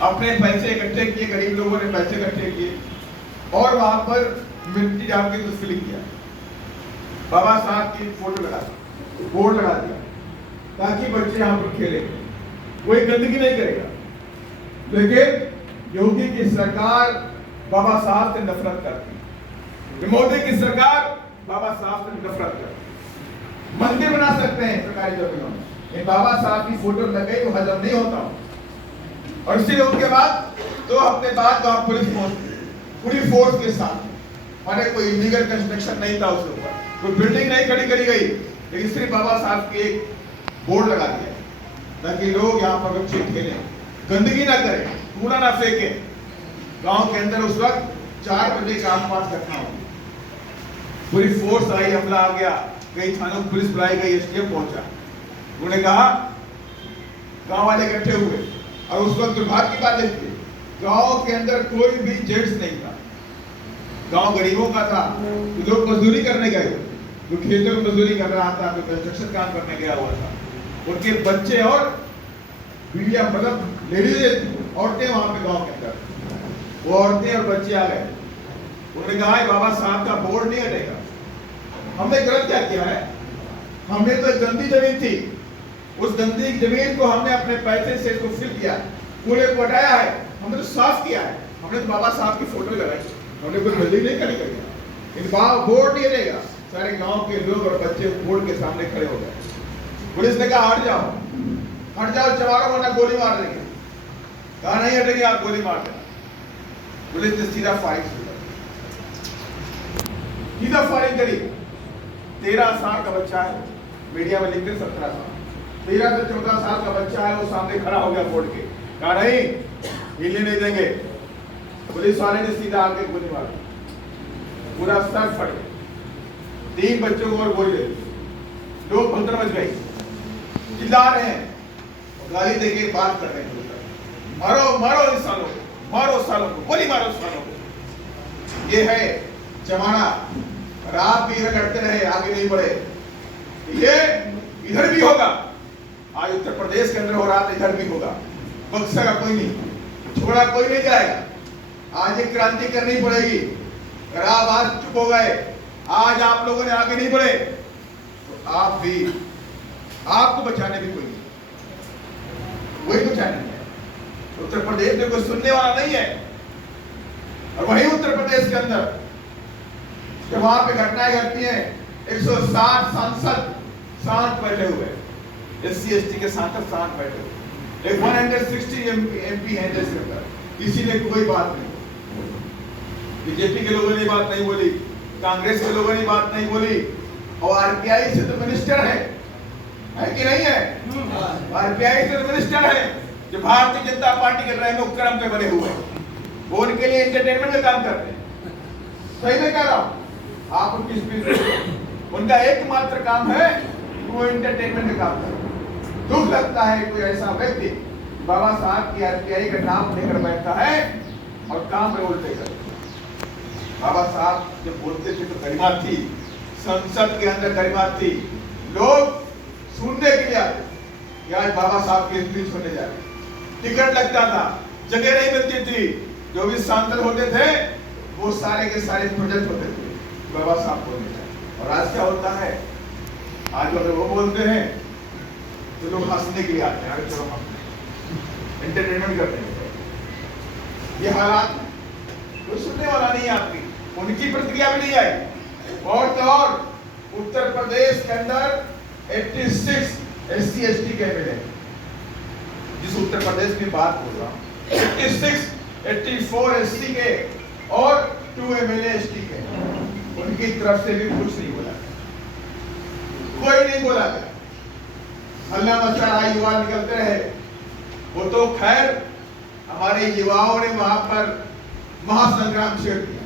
अपने पैसे इकट्ठे किए, गरीब लोगों ने पैसे इकट्ठे किए और वहां पर मिट्टी डाल के कुछ फिलिंग किया, बाबा साहब की फोटो लगा दी, बोर्ड लगा दिया ताकि बच्चे यहाँ पर खेले, कोई गंदगी नहीं करेगा। लेकिन योगी की सरकार बाबा साहब से नफरत करती, मोदी की सरकार बाबा साहब से नफरत करती। मंदिर बना सकते हैं सरकारी जमीनों में, ये बाबा साहब की फोटो लग गई तो हजम नहीं होता। और इसीलिए उनके बाद 2 हफ्ते बाद वहां पुलिस पहुंची, पूरी फोर्स के साथ, माने कोई इलीगल कंस्ट्रक्शन नहीं था उसके ऊपर, कोई बिल्डिंग नहीं खड़ी करी गई, लेकिन सिर्फ बाबा साहब की एक बोर्ड लगा दिया ताकि लोग यहाँ पर बच्चे खेलें, गंदगी ना करें, कूड़ा ना फेंकें। गांव के अंदर उस वक्त 4 बजे के आसपास घटना हुई, पूरी फोर्स आई, हमला आ गया, कई थानों में पुलिस बुलाई गई, एसडीएम पहुंचा, उन्होंने कहा, गांव वाले इकट्ठे हुए और उस वक्त दुर्भाग्य की बात थी, गांव के अंदर कोई भी जेंट्स नहीं था, गांव गरीबों का था, तो लोग मजदूरी करने गए, जो खेतों में मजदूरी कर रहा था, जो कंस्ट्रक्शन काम करने गया हुआ था, उनके बच्चे और बीवियां, मतलब लेडीज, औरतें वहां पे गांव के अंदर, वो औरतें और बच्चे आ गए, उन्होंने कहा बाबा साहब का बोर्ड नहीं हटेगा। हमने गलत क्या किया है, हमने तो गंदी जमीन थी, उस गंदी जमीन को हमने अपने पैसे से इसको फिल किया, कूड़े को हटाया है, हमने तो साफ किया है, हमने तो बाबा साहब की फोटो लगाई, हमने कोई बिल्डिंग नहीं खड़ी करी, इन बोर्ड नहीं रहेगा। सारे गांव के लोग और बच्चे बोर्ड के सामने खड़े हो गए, पुलिस ने कहा हट जाओ चमारो वरना गोली मार देंगे, कहा नहीं हटेंगे आप, गोली मार देना। पुलिस ने सीधा फायरिंग करी। 13 साल का बच्चा है, मीडिया में लिखते 17 साल, 13 से 14 साल का बच्चा है, वो सामने खड़ा हो गया बोर्ड के, कहा नहीं हिलने नहीं देंगे। पुलिस वाले ने सीधा आके गोली मार दी, पूरा सर फट गया, 3 बच्चों को और गोली दे दी, लोग भगदड़ मच गई, चिल्ला रहे हैं, गाली देके बात कर रहे हैं, मारो इन सालों को, मारो सालों को, गोली मारो सालों को। ये है जमाना, और आप भी इधर लड़ते रहे, आगे नहीं बढ़े, ये इधर भी होगा। आज उत्तर प्रदेश के अंदर हो रहा था, इधर भी होगा, बक्सा का कोई नहीं, छोड़ा कोई नहीं जाएगा। आज एक क्रांति करनी पड़ेगी, अगर आप आज चुप हो गए, आज आप लोगों ने आगे नहीं बढ़े, तो आप भी, आपको बचाने भी कोई बचाने नहीं है। उत्तर प्रदेश में कोई सुनने वाला नहीं है। और वही उत्तर प्रदेश के अंदर जब वहां पे घटनाएं घटती हैं, 160 सांसद शांत बैठे हुए, SC ST के सांसद बैठे हुए, एक 160 MP है देश के अंदर, किसी ने कोई बात नहीं, बीजेपी के लोगों ने बात नहीं बोली, कांग्रेस के लोगों ने बात नहीं बोली, और RPI से तो मिनिस्टर है कि नहीं है? RPI से तो मिनिस्टर है, जो भारतीय जनता पार्टी के रैनो क्रम पे बने हुए हैं, वो उनके लिए एंटरटेनमेंट का काम करते हैं। सही में कह रहा हूं, आप उनकी स्पीच, उनका एकमात्र काम है वो एंटरटेनमेंट का काम करे। दुख लगता है कोई ऐसा व्यक्ति बाबा साहब की RPI का नाम लेकर बैठता है और काम में उल्टे करे। बाबा साहब जब बोलते थे तो गरिमा थी, संसद के अंदर गरिमा थी, लोग सुनने के लिए आते कि आज बाबा साहब की स्पीच होने जा रही, टिकट लगता था, जगह नहीं मिलती थी, जो भी सांसद होते थे वो सारे के सारे प्रोजेक्ट होते थे बाबा साहब बोलने जाए। और आज क्या होता है, आज अगर वो बोलते हैं तो लोग हंसने के लिए आते हैं, चलो हम एंटरटेनमेंट करते हैं। ये हालात कोई सुनने वाला नहीं है आपकी, उनकी प्रतिक्रिया भी नहीं आई। और तो और उत्तर प्रदेश के अंदर 86 SC ST के MLA, जिस उत्तर प्रदेश की बात बोल रहा हूँ, 84 SC के और 2 MLA ST के, उनकी तरफ से भी कुछ नहीं बोला, कोई नहीं बोला, हल्ला मचा रहा, युवा निकलते रहे। वो तो खैर हमारे युवाओं ने वहां पर महासंग्राम छेड़ दिया,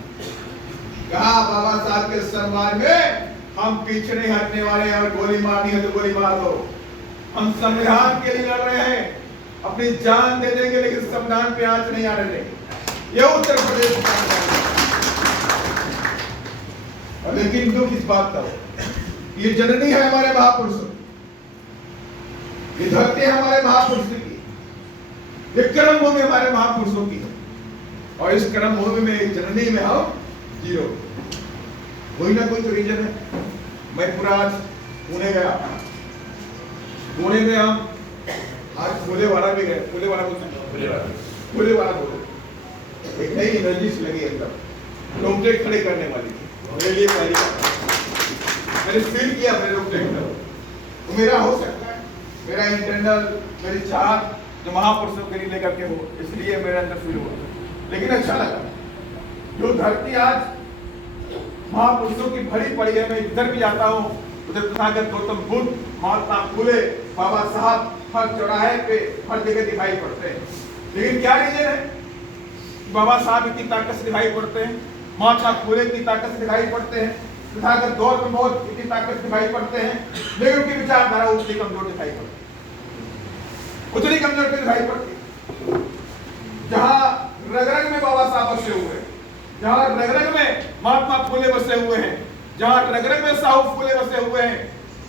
कहा बाबा साहब के सम्मान में हम पीछे नहीं हटने वाले हैं, और गोली मारनी है तो गोली मार दो, हम संविधान के लिए लड़ रहे हैं, अपनी जान दे देंगे, लेकिन संविधान पे आंच नहीं आने देंगे। ये उत्तर प्रदेश का, लेकिन दुख इस बात का, ये जननी है हमारे महापुरुषों, ये धरती है हमारे महापुरुषों की, ये कर्म भूमि हमारे महापुरुषों की है, और इस कर्म भूमि में जननी में हम जियो। कोई ना कोई तो रीजन है। मैं पूरा आज पुणे गया, पुणे में हम आज फूलेवाड़ा भी गए। फूलेवाड़ा बोले एक नई एनर्जी से लगी अंदर, रोंगटे खड़े करने वाली थी मेरे लिए। पहली बार मैंने फील किया मेरे रोंगटे खड़े। मेरा हो सकता है, मेरा इंटरनल मेरी चाहत जो महापुरुषों के लिए लेकर के हो, इसलिए मेरे अंदर फील हुआ। लेकिन अच्छा लगा, जो धरती आज महापुरुषों की भरी पड़ी है। मैं इधर भी जाता हूँ, उधर तथागत गौतम बुद्ध, महात्मा फुले, बाबा साहब हर चौराहे पे हर जगह दिखाई पड़ते हैं। लेकिन क्या रीजन है? बाबा साहब इतनी ताकत से दिखाई पड़ते हैं, महात्मा फुले इतनी ताकत से दिखाई पड़ते हैं, तथागत गौतम बुद्ध इतनी ताकत से दिखाई पड़ते हैं, लेकिन उनकी विचारधारा उतनी कमजोर दिखाई पड़ती है, उतनी कमजोर दिखाई पड़ती है। जहाँ रग-रग में बाबा साहब बसे हुए हैं, जहाँ रग-रग में महात्मा फुले बसे हुए हैं, जहाँ रग-रग में साहू फुले बसे हुए हैं,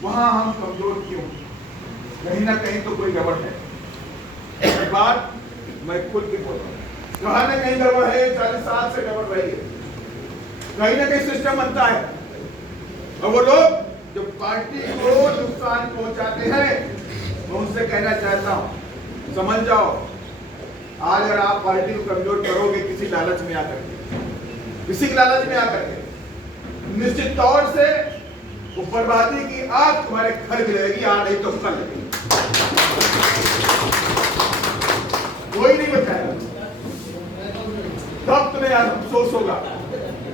वहां हम कमजोर क्यों? कहीं ना कहीं तो कोई गड़बड़ है। एक बात मैं खुल के बोल रहा हूँ, कहीं ना कहीं गड़बड़ है। 40 साल से गड़बड़ रही है, कहीं ना कहीं सिस्टम बनता है। और वो लोग जो पार्टी को नुकसान पहुंचाते हैं, मैं उनसे कहना चाहता हूं, समझ जाओ, आज अगर आप पार्टी को कमजोर करोगे किसी लालच में आकर के, किसी लालच में आकर के, निश्चित तौर से वो बर्बादी की आग तुम्हारे घर में रहेगी, आज नहीं तो कल लगेगी। कोई नहीं बचाएगा। तब तुम्हें अफसोस होगा,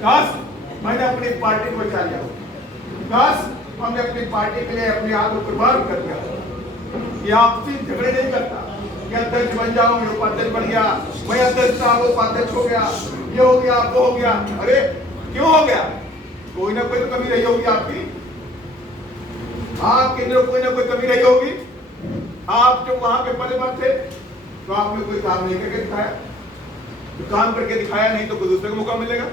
काश मैंने अपनी पार्टी को बचा लिया, काश हमने अपनी पार्टी के लिए अपने आप को कुर्बान कर दिया। ये आपसी झगड़े नहीं करता कि अध्यक्ष बन जाओ, मैं उपाध्यक्ष बन गया, मैं अध्यक्ष था वो उपाध्यक्ष हो गया, ये हो गया वो हो गया। अरे क्यों हो गया? कोई ना कोई तो कमी रही होगी आपकी, आपके अंदर कोई ना कोई कमी रही होगी। आप जो वहां पे पदे पर थे तो आपने कोई काम नहीं करके दिखाया, तो काम करके दिखाया नहीं तो कोई दूसरे को मौका मिलेगा।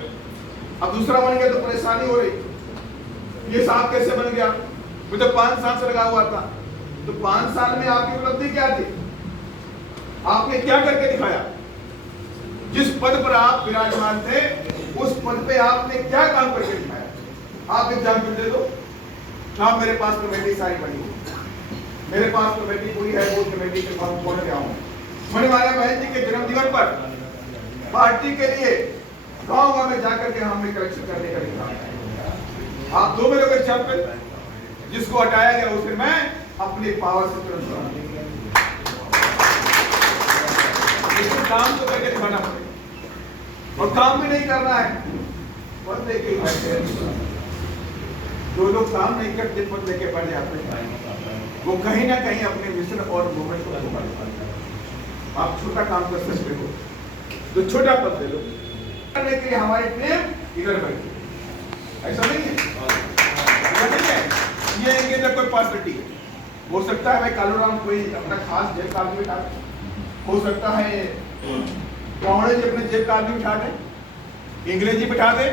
अब दूसरा बन गया तो परेशानी हो रही। ये साहब कैसे बन गया? मुझे 5 साल से लगा हुआ था, तो 5 साल में आपकी उपलब्धि क्या थी? आपने क्या करके दिखाया? जिस पद पर आप विराजमान थे उस पद पे आपने क्या काम करके दिखाया? आप एग्जाम्पल दे दो। हाँ, मेरे पास कमेटी सारी बनी हुई, मेरे पास कमेटी पूरी है, वो कमेटी के पास पहुंच गया हूँ। मैंने माया बहन जी के जन्मदिन पर पार्टी के लिए गांव में जाकर के हमने कलेक्शन करने का निकाला। आप 2 मेरे को एग्जाम्पल, जिसको हटाया गया उसे मैं अपनी पावर से तुरंत काम तो करके दिखाना पड़ेगा, और काम भी नहीं करना है। पद लेके जो लोग काम नहीं करते पद लेके बढ़ जाते हैं, वो कहीं ना कहीं अपने मिशन और मूवमेंट को धोखा देते हैं। आप छोटा काम कर सकते हो तो छोटा पद ले लो। करने के लिए हमारी टीम इधर बैठी, ऐसा नहीं है, ये इनके कोई पर्सनैलिटी है। हो सकता है भाई कालूराम कोई अपना खास जेब का आदमी बिठा दे, हो सकता है कावड़े जी अपने जेब का आदमी बिठा दे, अंग्रेजी बिठा दे,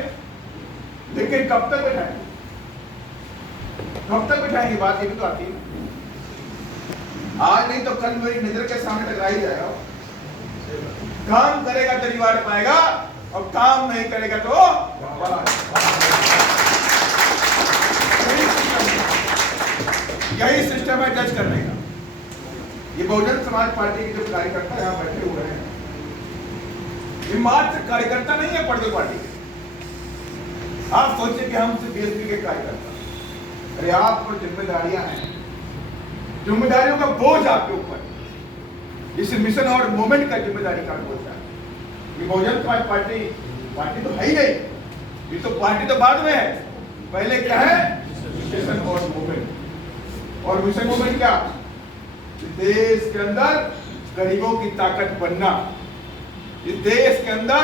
लेकिन कब तक बिठाएंगे? कब तक बिठाएंगे? बात ये भी तो आती है। आज नहीं तो कल मेरी नजर के सामने टकरा ही जाएगा। काम करेगा तो निवार पाएगा, और काम नहीं करेगा तो यही सिस्टम है जज करने का। ये बहुजन समाज पार्टी के जो कार्यकर्ता यहाँ बैठे हुए हैं, ये मात्र कार्यकर्ता नहीं है पर्दे पार्टी के। आप सोचिए कि हम सिर्फ बीएसपी के कार्यकर्ता, अरे आप पर जिम्मेदारियां हैं, जिम्मेदारियों का बोझ आपके ऊपर, इस मिशन और मूवमेंट का जिम्मेदारी का बोझ है। ये बहुजन समाज पार्टी तो है ही नहीं, ये तो पार्टी तो बाद में है। पहले क्या है? मिशन और मूवमेंट। और मिशन मूवमेंट क्या? देश के अंदर गरीबों की ताकत बनना, इस देश के अंदर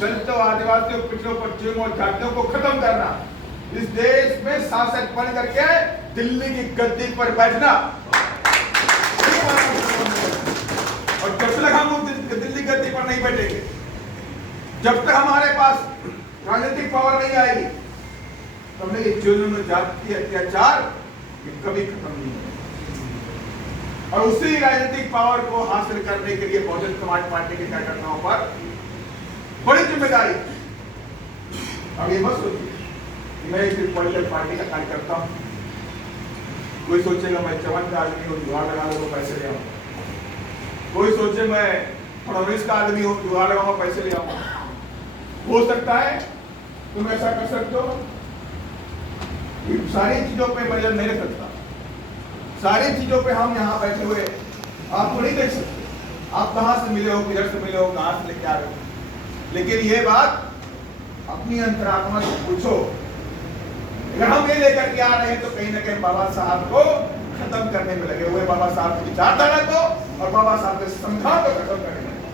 दलितों, आदिवासियों, पिछड़ों, पश्चिमों और जातियों को खत्म करना, इस देश में शासक बन करके दिल्ली की गद्दी पर बैठना। और जब तक हम दिल्ली गद्दी पर नहीं बैठेंगे, जब तक हमारे पास राजनीतिक पावर नहीं आएगी, तब ये जुल्म, जाति, अत्याचार ये कभी खत्म नहीं होगा। और उसी राजनीतिक पावर को हासिल करने के लिए बहुजन समाज पार्टी के कार्यकर्ताओं पर बड़ी जिम्मेदारी। अब ये मत सोचिए कि मैं सिर्फ पॉलिटिकल पार्टी का कार्यकर्ता हूं। कोई सोचेगा मैं चवन का आदमी हूं, जुगाड़ लगा लो पैसे ले आऊंगा। कोई सोचे मैं फड़ौनीस का आदमी हूं, जुगाड़ लगाऊंगा पैसे ले आऊंगा। हो सकता है तुम ऐसा कर सकते हो। सारी चीजों पे नजर नहीं रख सकता। सारी चीजों पे हम यहाँ बैठे हुए आपको नहीं देख सकते। आप कहाँ से मिले हो, किधर से मिले हो, कहाँ से लेके आ रहे हो। लेकिन ये बात अपनी अंतरात्मा से पूछो। अगर हम ये लेकर के आ रहे हैं तो कहीं ना कहीं बाबा साहब को खत्म करने में लगे हुए, बाबा साहब की विचारधारा को और बाबा साहब के संविधान को खत्म करने में लगे।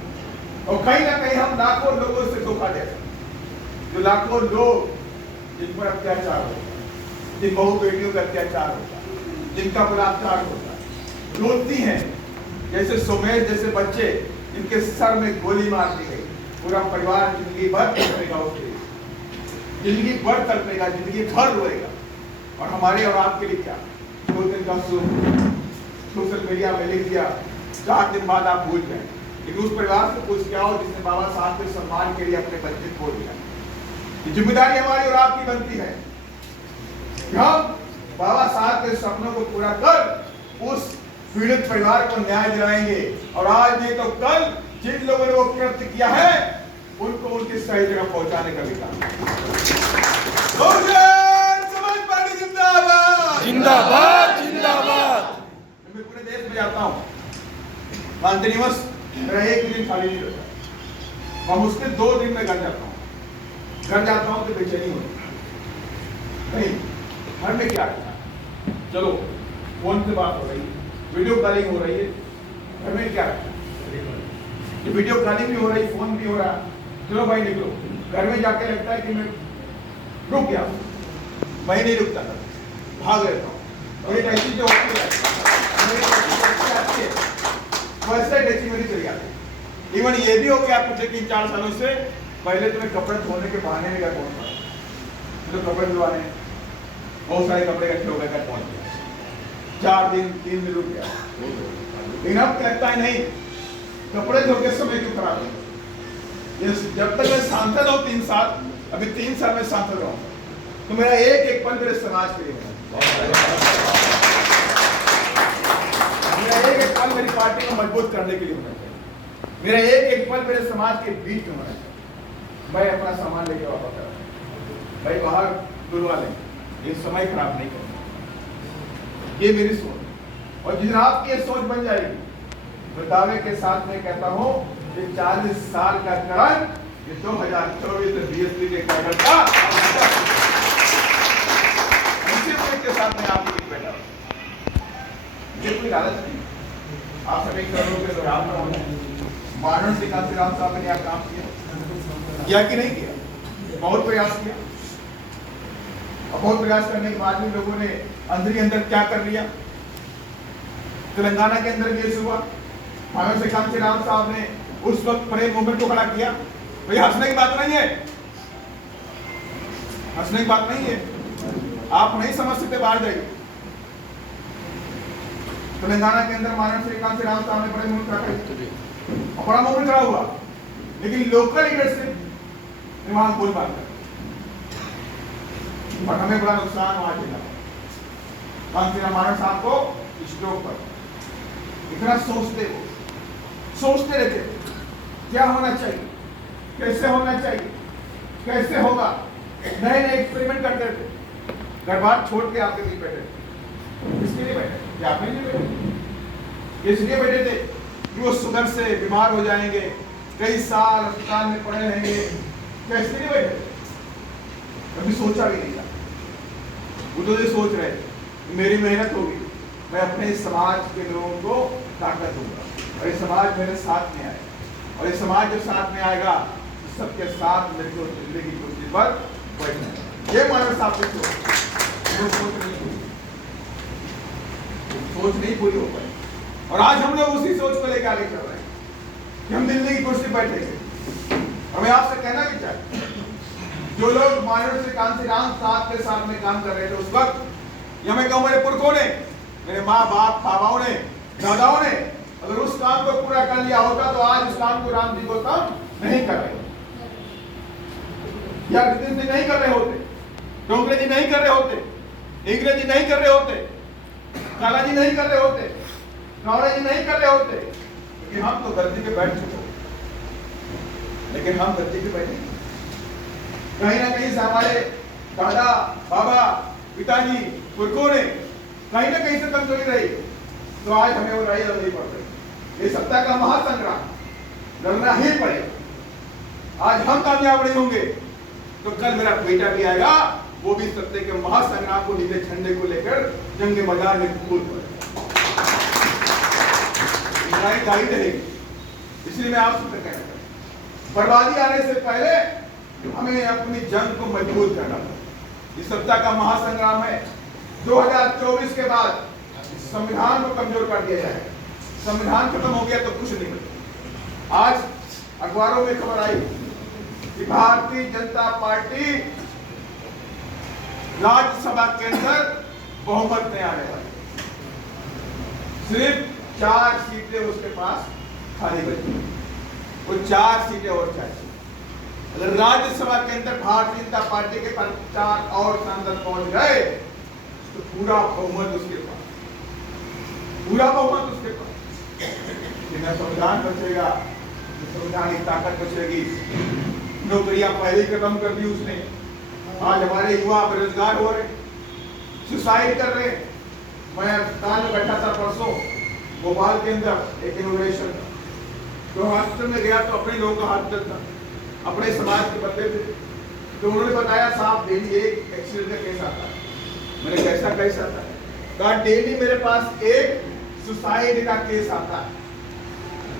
और कहीं ना कहीं हम लाखों लोगों से धोखा दे रहे हैं। जो लाखों लोग जिन पर अत्याचार होता है, जिन बहु बेटियों का अत्याचार होता है, जिनका बलात्कार होता है, रोती हैं जैसे सुमेर जैसे बच्चे जिनके सर में गोली मार दी गई। पूरा परिवार जिंदगी भर तड़पेगा, उसके जिंदगी भर तड़पेगा, जिंदगी भर रोएगा। और हमारे और आपके लिए क्या, 2 दिन का सोशल मीडिया में लिख दिया, 4 दिन बाद आप भूल जाए। लेकिन उस परिवार से पूछ के आओ जिसने बाबा साहब के सम्मान के लिए अपने बच्चे खो दिया। ये जिम्मेदारी हमारी और आपकी बनती है। हम बाबा साहब के सपनों को पूरा कर उस पीड़ित परिवार को न्याय दिलाएंगे। और आज नहीं तो कल जिन लोगों ने वो कृत्य किया है उनको उनकी सही जगह पहुंचाने का भी काम। बहुजन समाज पार्टी जिंदाबाद, जिंदाबाद जिंदाबाद। मैं पूरे देश में जाता हूँ, कंटिन्यूअस मेरा एक दिन खाली नहीं रहता। मैं मुश्किल 2 दिन में घर जाता हूँ। घर जाता हूँ तो बेचैनी होती नहीं। घर में क्या है, चलो फोन से बात हो रही है, वीडियो कॉलिंग हो रही है। घर में क्या है, वीडियो कॉलिंग भी हो रही, फोन भी हो रहा। चलो भाई निकलो। घर में जाके लगता है कि मैं रुक गया, मैं नहीं रुकता था, भाग रहता हूँ। और एक ऐसी जो होती है वैसे डेची मेरी चली जाती। इवन ये भी हो गया पिछले 3-4 सालों से, पहले तो मैं कपड़े धोने के बहाने में घर पहुंचता, तो कपड़े धुलवाने बहुत सारे कपड़े इकट्ठे हो गए, घर पहुंच गया। 4 दिन 3 दिन रुक गया। लेकिन अब लगता है नहीं, कपड़े धो के समय क्यों खराब है। जब तक मैं सांसद हूं 3 साल, अभी 3 साल में सांसद हूं, तो मेरा एक पल मेरे समाज के लिए मेरा एक पल मेरी पार्टी को मजबूत करने के लिए होना चाहिए। मेरा एक पल मेरे समाज के बीच में होना चाहिए। मैं अपना सामान लेके वापस कर भाई बाहर धुलवा लें, ये समय खराब नहीं करना। ये मेरी सोच। और जिस दिन आपकी ये सोच बन जाएगी, मैं दावे के साथ में कहता हूं कि 40 साल का करण ये 2024 में बीएसपी के कार्यकर्ता के साथ में आपके बीच बैठा। ये कोई लालच नहीं, आप सभी करोगे तो आप मानव से कांशीराम साहब ने काम किया कि नहीं किया? बहुत प्रयास किया। और बहुत प्रयास करने के बाद भी लोगों ने अंदर ही अंदर क्या कर लिया। तेलंगाना के अंदर केस हुआ, मानव से कांशीराम साहब ने उस वक्त बड़े मूवमेंट को खड़ा किया। भाई हंसने की बात नहीं है, हंसने की बात नहीं है। आप नहीं समझ सकते, बाहर जाइए। तेलंगाना के अंदर मानव से कांशीराम साहब ने बड़े मूवमेंट खड़ा किया और बड़ा मूवमेंट खड़ा हुआ, लेकिन लोकल लीडरशिप वहां बोल बात और हमें बड़ा नुकसान वहां झेला। कांशीराम मानव साहब को स्ट्रोक पर इतना सोचते रहते क्या होना चाहिए, कैसे होना चाहिए, कैसे होगा। नए नए एक्सपेरिमेंट करते थे। घर बार छोड़ के आपके बीच बैठे थे। इसके लिए बैठे थे, आपके लिए बैठे, इसलिए बैठे थे कि वो शुगर से बीमार हो जाएंगे, कई साल अस्पताल में पड़े रहेंगे। कैसे लिए बैठे थे? कभी सोचा भी नहीं था। वो तो ये सोच रहे थे मेरी मेहनत होगी, मैं अपने समाज के लोगों को ताकत दूंगा और ये समाज मेरे साथ में आए। और ये समाज जब साथ में आएगा तो सबके साथ मेरे को जिंदगी की कुर्सी पर बैठना। ये मानव साहब की सोच नहीं पूरी हो पाई। और आज हम लोग उसी सोच को लेकर आगे चल रहे हैं कि हम दिल्ली की कुर्सी पर बैठेंगे। और मैं आपसे कहना भी चाहता हूं, जो लोग मानव से कांशीराम साहब के साथ में काम कर रहे थे उस वक्त, या मैं कहूं मेरे पुरखों ने, मेरे माँ बाप बाबाओं ने दादाओं ने अगर उस काम को पूरा कर लिया होता तो आज उस काम को राम जी गौतम नहीं कर रहे, या नितिन जी नहीं कर रहे होते, डोंगरे जी नहीं कर रहे होते, इंग्रेज जी नहीं कर रहे होते, काला जी नहीं कर रहे होते, नौरे जी नहीं कर रहे होते, क्योंकि हम तो गद्दी पे बैठ चुके। लेकिन हम गद्दी पे बैठे कहीं ना कहीं से हमारे दादा बाबा पिताजी पुरखों ने कहीं ना कहीं से कमजोरी रही, तो आज हमें वो लड़ाई लड़नी पड़ रही। ये सत्ता का महासंग्राम लड़ना ही पड़ेगा। आज हम कामयाब नहीं होंगे तो कल मेरा बेटा भी आएगा, वो भी सत्य के महासंग्राम को नीले झंडे को लेकर जंग मैदान में कूद पड़ेगा। लड़ाई जारी रहेगी। इसलिए मैं आपसे कहना चाहता हूं, बर्बादी आने से पहले हमें अपनी जंग को मजबूत करना पड़ेगा। इस सत्ता का महासंग्राम है। 2024 के बाद संविधान को कमजोर कर दिया जाए। संविधान खत्म हो गया तो कुछ नहीं बचा। आज अखबारों में खबर आई कि भारतीय जनता पार्टी राज्यसभा के अंदर बहुमत में आने वाली, सिर्फ 4 सीटें उसके पास खाली बची। वो 4 सीटें और चाहिए। अगर राज्यसभा के अंदर भारतीय जनता पार्टी के 4 और सांसद पहुंच गए तो पूरा बहुमत उसके पास, पूरा बहुमत उसके पास। न संविधान बचेगा, संविधान की ताकत बचेगी। नौकरियां पहले ही खत्म कर दी उसने। आज हमारे युवा बेरोजगार हो रहे, सुसाइड कर रहे। मैं अस्पताल में बैठा था परसों भोपाल के अंदर एक इनोवेशन, तो हॉस्पिटल में गया तो अपने लोगों का हॉस्पिटल था, अपने समाज के बंदे थे, तो उन्होंने बताया साहब डेली एक एक्सीडेंट का केस आता है। मैंने कैसा केस आता है? कहा डेली मेरे पास एक सुसाइड का केस आता है।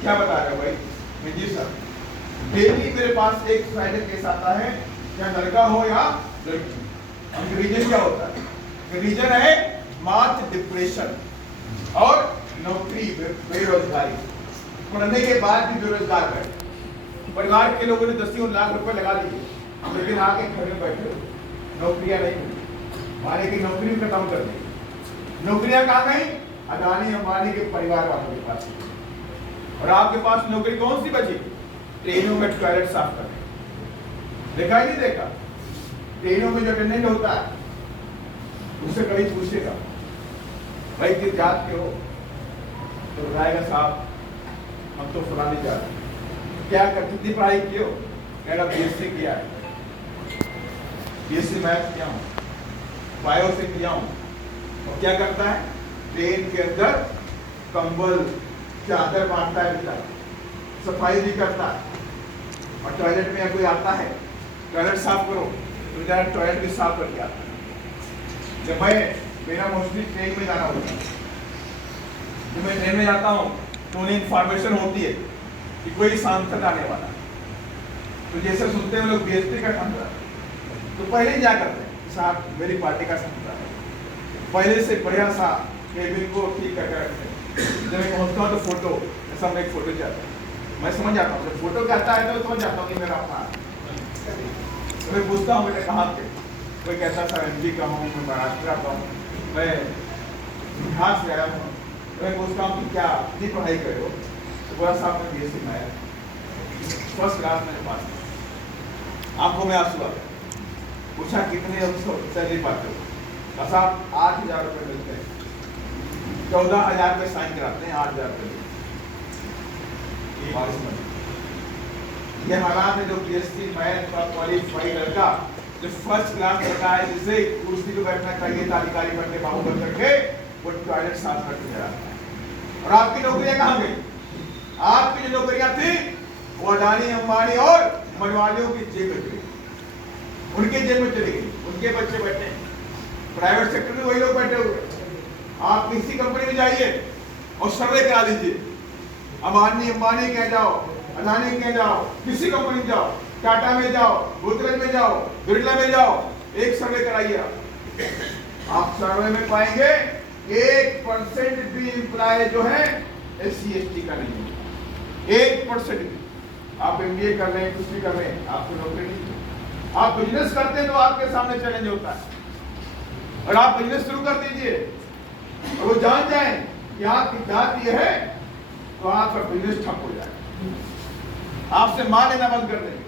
क्या बता रहे हो भाई? मैं जी सर, डेली मेरे पास एक सुसाइड का केस आता है, या लड़का हो या लड़की। रीजन क्या होता है? रीजन है मार्च डिप्रेशन और नौकरी बेरोजगारी। पढ़ने के बाद भी बेरोजगार है। परिवार के लोगों ने 10 लाख रुपए लगा दिए, लेकिन आके घर में बैठे हो, नौकरियां नहीं मिली। माने की नौकरी खत्म कर दी। नौकरियां कहाँ गई? अदानी अंबानी के परिवार वालों के पास। और आपके पास नौकरी कौन सी बची? ट्रेनों में टॉयलेट साफ करने। देखा ही नहीं देखा? ट्रेनों में जो अटेंडेंट होता है उससे कभी पूछेगा भाई किस जात के हो, तो बताएगा साहब हम तो फलानी जात। क्या कर, कितनी पढ़ाई की हो? कहना बीएससी किया है, बीएससी मैथ किया हूँ, बायो से किया हूँ। और क्या करता है? ट्रेन के अंदर कंबल चादर बांटता है बेटा, सफाई भी करता है। और टॉयलेट में कोई आता है टॉयलेट साफ करो तो बेचारा टॉयलेट भी साफ करके आता है। जब मेरा मोस्टली ट्रेन में जाना होता है, जब मैं ट्रेन में जाता हूँ तो उन्हें इंफॉर्मेशन होती है कि कोई सांसद आने वाला है, तो जैसे सुनते हैं लोग बीएसपी का सांसद, तो पहले ही क्या करते हैं साहब मेरी पार्टी का सांसद है, पहले से बढ़िया सा केबिन को ठीक करके रखते हैं। जब मैं पहुंचता हूँ तो फोटो, ऐसा मैं एक फोटो चाहता हूँ, मैं समझ जाता हूँ जब फोटो कहता है तो समझ जाता हूँ कि मेरा अपना। तो मैं पूछता हूँ बेटे कहाँ के? कोई कहता सर एमपी का हूँ, मैं महाराष्ट्र का हूँ, मैं बिहार से आया हूँ। तो मैं पूछता हूँ कि क्या कितनी पढ़ाई करे हो? तो बोला साहब मैं बीएससी में आया, फर्स्ट क्लास मेरे पास। आंखों में आंसू आ गए। पूछा कितने सैलरी पाते हो? साहब 8,000 रुपये मिलते हैं, 14,000 में साइन कराते हैं, 8,000 रुपये। ये हालात है जो बीएससी मैथ का क्वालिफाइड लड़का जो फर्स्ट क्लास लड़का है, जिसे कुर्सी पे बैठना चाहिए तालिकारी करके बाहू बंद करके वो टॉयलेट साफ करके जा रहा है। और आपकी नौकरियां कहाँ गई? आपकी जो नौकरियां थी वो अदानी अंबानी और मरवालियों की जेब में चली, उनके जेब में चली गई, उनके बच्चे बैठे। प्राइवेट सेक्टर में वही लोग बैठे हुए। आप किसी कंपनी में जाइए और सर्वे करा दीजिए, अदानी अंबानी कह जाओ, अदानी कह जाओ, किसी कंपनी में जाओ, टाटा में जाओ, गोदरेज में जाओ, बिरला में जाओ, एक सर्वे कराइए आप सर्वे में पाएंगे 1% भी एम्प्लॉय जो है SC/ST का नहीं है। 1% भी। आप MBA कर रहे हैं, कुछ भी कर रहे हैं, आपको नौकरी नहीं। आप बिजनेस करते हैं तो आपके सामने चैलेंज होता है, और आप बिजनेस शुरू कर दीजिए और वो जान जाए कि आपकी जाति है तो आपका बिजनेस ठप हो जाएगा, आपसे माल लेना बंद कर देंगे,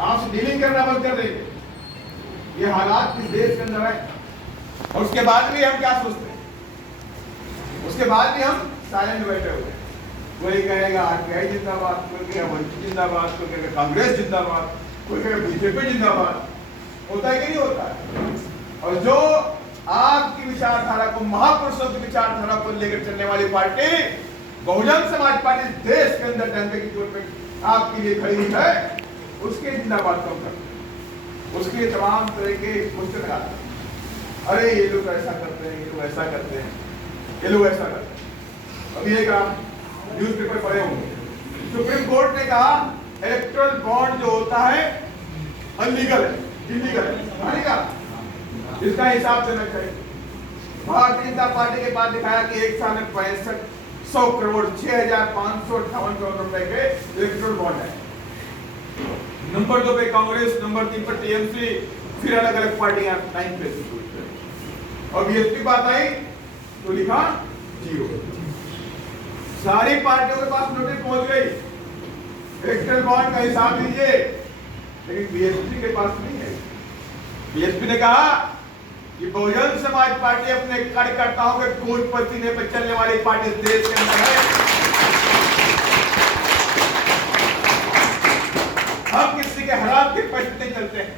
आपसे डीलिंग करना बंद कर देंगे। ये हालात इस देश के अंदर है। और उसके बाद भी हम क्या सोचते हैं, उसके बाद भी हम साइलेंट बैठे हुए हैं। कोई कहेगा आरपीआई जिंदाबाद, कोई कहेगा वंचित जिंदाबाद, कोई कहेगा कांग्रेस जिंदाबाद, कोई कहेगा बीजेपी जिंदाबाद। होता है कि नहीं होता है? और जो आपकी विचारधारा को, महापुरुषों की विचारधारा को लेकर चलने वाली पार्टी बहुजन समाज पार्टी देश के अंदर डंके की चोट पे आपके लिए खड़ी है, उसके जिंदाबाद कम कर, उसके लिए तमाम तरह के क्वेश्चन लगाते हैं। अरे ये लोग ऐसा करते हैं, ये लोग ऐसा करते हैं, ये लोग ऐसा करते हैं। अभी एक आप न्यूज़पेपर पढ़े होंगे, सुप्रीम कोर्ट ने कहा इलेक्टोरल बॉन्ड जो होता है अनलीगल है, इलीगल है, इसका हिसाब देना चाहिए। भारतीय जनता पार्टी के पास दिखाया कि एक साल में 6500 करोड़ 6558 करोड़ रुपए के इलेक्टोरल बॉन्ड है। नंबर 2 पे कांग्रेस, नंबर 3 पर टीएमसी, फिर अलग अलग पार्टियां 9 पे। और बीएसपी बात आई तो लिखा 0। सारी पार्टियों के पास नोटिस पहुंच गई, इलेक्टोरल बॉन्ड का हिसाब दीजिए, लेकिन बीएसपी के पास नहीं है। बीएसपी ने कहा कि बहुजन समाज पार्टी अपने कार्यकर्ताओं के खून पसीने पर चलने वाली पार्टी देश के अंदर है। हम किसी के हालात के पक्ष नहीं चलते हैं,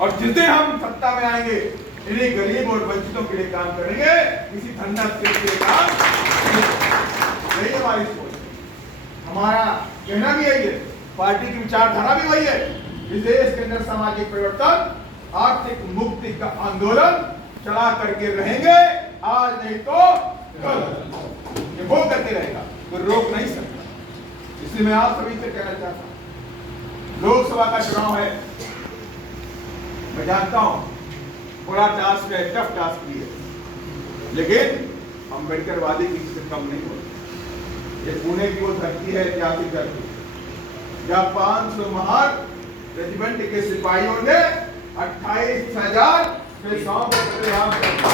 और जिस दिन हम सत्ता में आएंगे इन्हीं गरीब और वंचितों के लिए काम करेंगे, किसी धंधा के लिए काम नहीं। यही हमारी सोच है, हमारा कहना भी यही है, पार्टी की विचारधारा भी वही है। इस देश के अंदर सामाजिक परिवर्तन, आर्थिक मुक्ति का आंदोलन चला करके रहेंगे, आज नहीं तो कल ये वो करते रहेगा, कोई रोक नहीं सकता। इसलिए मैं आप सभी से कहना चाहता हूं, लोकसभा का चुनाव है, मैं जानता हूं बड़ा टास्क है, टफ टास्क भी है, लेकिन अम्बेडकर वादी किसी से कम नहीं होते। ये पुणे की वो धरती है, ऐतिहासिक धरती, जहां 500 महान रेजिमेंट के सिपाहियों ने 28,000 पेशवाओं को कत्लेआम कर दिया।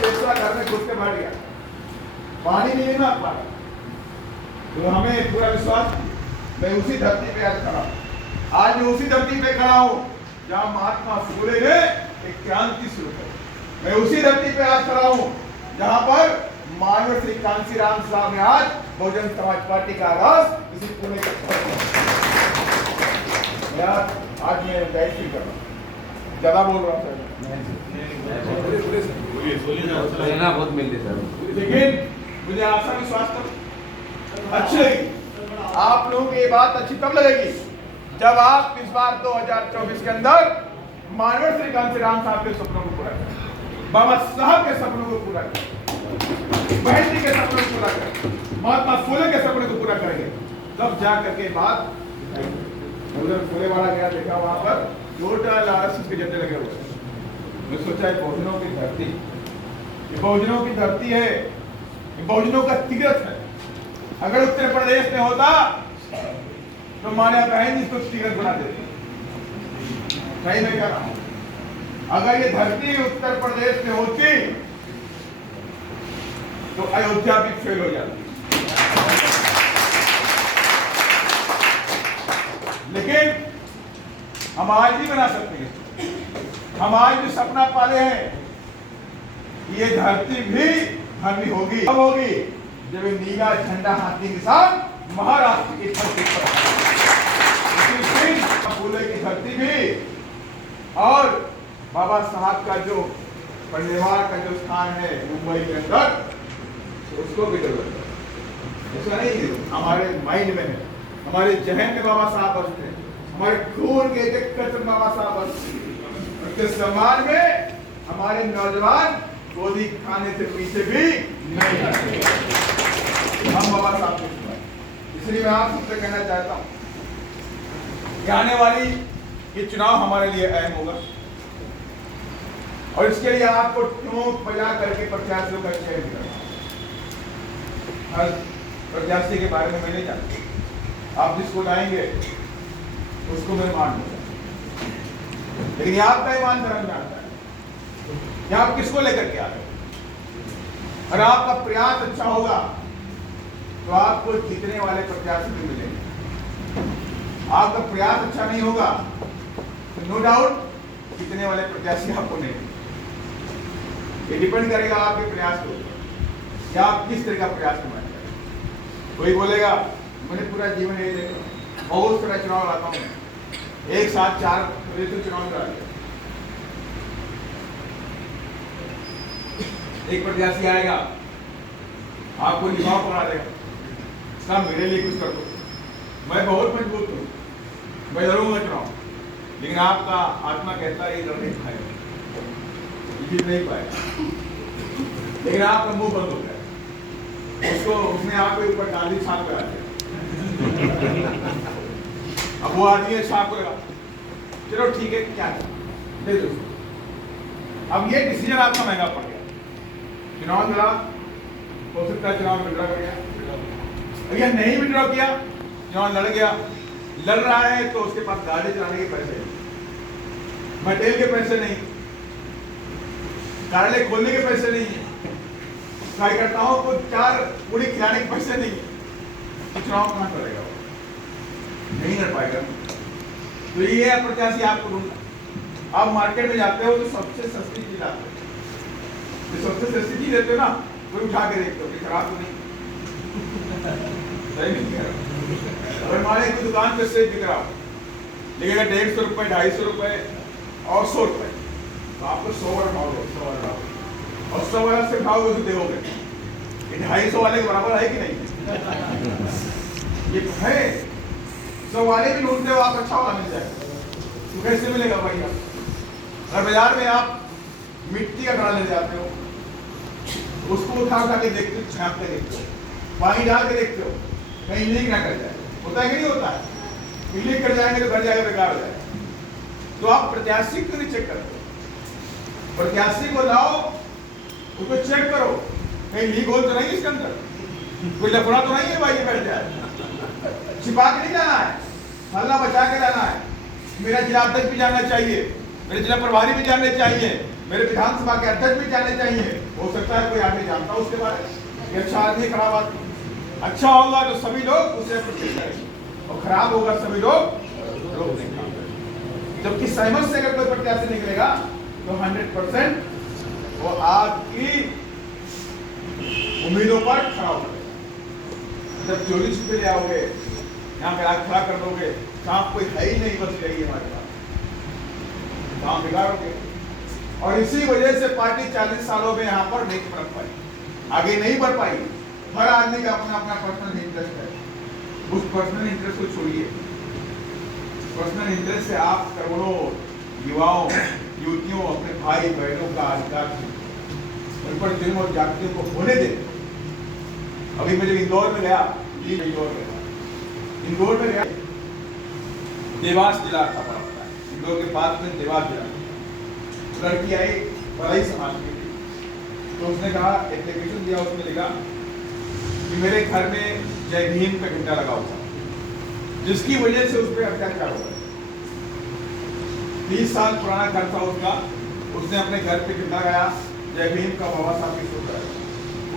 पेशवा घर में घुस के बैठ गया, पानी नहीं ना पाया, तो हमें पूरा विश्वास, मैं उसी धरती पे आज खड़ा, आज मैं उसी धरती पे खड़ा हूं जहां महात्मा फूले ने एक क्रांति शुरू की। मैं उसी धरती पे आज खड़ा हूं जहां पर मानव श्री कांशीराम साहब ने आज बहुजन समाज पार्टी का आगाज इसी पुणे के आज मैं बैठ कर रहा हूं, ज्यादा बोल रहा हूं बहुत मिल रही सर, लेकिन मुझे आशा विश्वास अच्छी लगी। आप लोगों को ये बात अच्छी तब लगेगी जब आप इस बार 2024 के अंदर मानव श्री कांशीराम साहब के सपनों को पूरा करें, बाबा साहब के सपनों को पूरा करें, बहन जी के सपनों को पूरा करें, महात्मा फूले के सपने को पूरा करेंगे, तब जा करके बात उधर फूले वाला गया, देखा वहां पर टोटल आरएसएस के झंडे लगे हुए। मैं सोचा है बहुजनों की धरती, ये बहुजनों की धरती है, ये बहुजनों का तीर्थ है। अगर उत्तर प्रदेश में होता तो माने बहन जिसको तीर्थ बना देती। सही मैं कह रहा हूं, अगर ये धरती उत्तर प्रदेश में होती तो अयोध्या भी फेल हो जाती। लेकिन हम आज भी बना सकते हैं, हम आज भी सपना पाले हैं, ये धरती भी धरनी होगी। कब होगी? जब नीला झंडा हाथी के साथ महाराष्ट्र की धरती पर, फूले की धरती भी, और बाबा साहब का जो परिवार का जो स्थान है मुंबई के अंदर, उसको भी जरूरत है। ऐसा नहीं हमारे माइंड में है, हमारे जहन में बाबा साहब बसते हैं, हमारे खून के एक कतरे बाबा साहब बसते हैं। उनके सम्मान में हमारे नौजवान गोदी खाने से पीछे भी नहीं आते, हम बाबा साहब के सिवाय। इसलिए मैं आप सबसे कहना चाहता हूँ कि आने वाली ये चुनाव हमारे लिए अहम होगा, और इसके लिए आपको ठोक बजा करके प्रत्याशियों का चयन करना। हर प्रत्याशी के बारे में मैं नहीं जानता, आप जिसको लाएंगे उसको मैं मान लूंगा, लेकिन आपका ईमान धर्म जानता है कि आप किसको लेकर के आ रहे हैं। और आपका प्रयास अच्छा होगा तो आपको जीतने वाले प्रत्याशी भी मिलेंगे। आपका प्रयास अच्छा नहीं होगा तो नो डाउट जीतने वाले प्रत्याशी आपको नहीं मिलेंगे। ये डिपेंड करेगा आपके प्रयास के ऊपर कि आप किस तरह का प्रयास करना चाहते हैं। कोई बोलेगा मैंने पूरा जीवन यही देखा, बहुत सारा चुनाव लड़ता हूँ, एक साथ 4 चुनाव लड़ा दिया। एक प्रत्याशी आएगा आपको निभाव पकड़ा देगा, सब मेरे लिए कुछ कर दो, मैं बहुत मजबूत हूँ, मैं लड़ूंगा चुनाव, लेकिन आपका आत्मा कहता है ये लड़ नहीं पाएगा, जीत नहीं पाएगा, लेकिन आपका मुंह बंद हो गया, उसने आपके ऊपर गांधी छाप करा दिया। अब वो आदमी है छाप करेगा, चलो ठीक है क्या दे दो। अब ये डिसीजन आपका महंगा पड़ गया, चुनाव लड़ा, हो सकता है चुनाव विड्रॉ कर गया, अगर नहीं विड्रॉ किया, चुनाव लड़ गया, लड़ रहा है तो उसके पास गाड़ी चलाने के पैसे नहीं, मटेरियल के पैसे नहीं, कार्यालय खोलने के पैसे नहीं, कार्यकर्ताओं को 4 पूरी खिलाने के पैसे नहीं, तो चुनाव कहां करेगा? नहीं कर पाएगा। तो ये प्रत्याशी आपको ढूंढना। आप मार्केट में जाते हो तो सबसे सस्ती चीज आती है, जो सबसे सस्ती चीज देते हो ना, कोई उठा के देखते हो कि खराब तो नहीं, सही नहीं कह रहा। अगर हमारे की दुकान पे सेब बिक रहा लेकिन 150 रुपए, 250 रुपए और 100 रुपए, तो आपको 100 वाला भाव दो, 100 वाला भाव, और 100 वाला से भाव तो दोगे, 250 वाले के बराबर है कि नहीं? ये है, 100 वाले भी ढूंढते हो आप, अच्छा वाला मिल जाएगा, तो कैसे मिलेगा भाई? आप अगर बाजार में आप मिट्टी का घड़ा ले जाते हो, उसको उठा उठा के देखते हो, छाप के देखते हो, पानी डाल के देखते हो, कहीं लीक ना कर जाए, होता है कि नहीं होता है? लीक कर जाएंगे तो घर जाकर बेकार हो जाएगा। तो आप प्रत्याशी क्यों नहीं चेक करते? प्रत्याशी को लाओ, उसको चेक करो, कहीं लीक हो तो नहीं इसके अंदर, कोई लफड़ा तो नहीं है भाई ये बैठ जाए, छिपा के नहीं जाना है, हल्ला बचा के जाना है। मेरा जिला अध्यक्ष भी जानना चाहिए, मेरे जिला प्रभारी भी जानने चाहिए, मेरे विधानसभा के अध्यक्ष भी जानने चाहिए, हो सकता है कोई आदमी जानता हो उसके बारे में, ये अच्छा आदमी खराब आदमी, अच्छा होगा तो सभी लोग उसे अप्रिशिएट करेंगे और खराब होगा सभी लोग रोक देंगे। जबकि सहमत से अगर कोई प्रत्याशी निकलेगा तो 100% वो आपकी उम्मीदों पर खड़ा होगा। जब चोरी छुपे ले आओगे, यहाँ पे आग खड़ा कर दोगे, काम कोई है ही नहीं, बच गई हमारे पास, काम बिगाड़ोगे। और इसी वजह से पार्टी 40 सालों में यहाँ पर नहीं बढ़ पाई, आगे नहीं बढ़ पाई। हर आदमी का अपना अपना पर्सनल इंटरेस्ट है, उस पर्सनल इंटरेस्ट को छोड़िए। पर्सनल इंटरेस्ट से आप करोड़ों युवाओं युवतियों अपने भाई बहनों का अधिकार उन पर जुल्म और जातियों को होने देते। अभी मैं जब इंदौर में गया, इंदौर में गया, देवास जिला था पड़ा, इंदौर के पास में देवास जिला, लड़की आई बड़ाई समाज की थी, तो उसने कहा, एप्लीकेशन दिया, उसमें लिखा कि मेरे घर में जय भीम का झंडा लगा हुआ, जिसकी वजह से उस पर अत्याचार हुआ। 30 साल पुराना घर था उसका, उसने अपने घर पे झंडा लगाया, जय भीम का, बाबा साहब की फोटो है,